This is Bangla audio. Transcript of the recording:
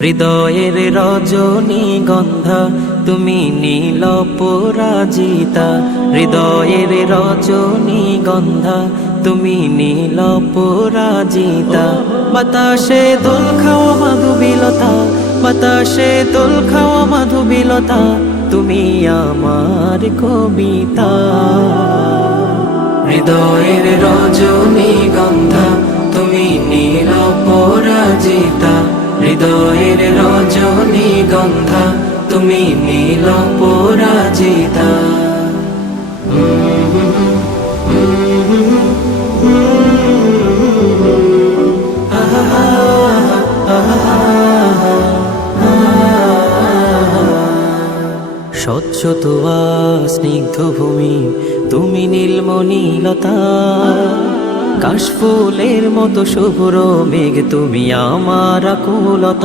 হৃদয়ের রজনীগন্ধা তুমি নীল পরাজিতা, হৃদয়ের রজনীগন্ধা তুমি নীল পরাজিতা। বাতাসে দোল খাওয়া মাধুবিলতা, বাতাসে দোল খাওয়া মাধুবিলতা, তুমি আমার কবিতা। হৃদয়ের রজনীগন্ধা তুমি নীল পরাজিতা, হৃদয়ের রজনীগন্ধা তুমি নীল পরাজিতা। স্বচ্ছ তোয়া স্নিগ্ধ ভূমি তুমি নীলমণিলতা, কাশফুলের মতো শুভ্র মেঘ তুমি আমার আকুলতা।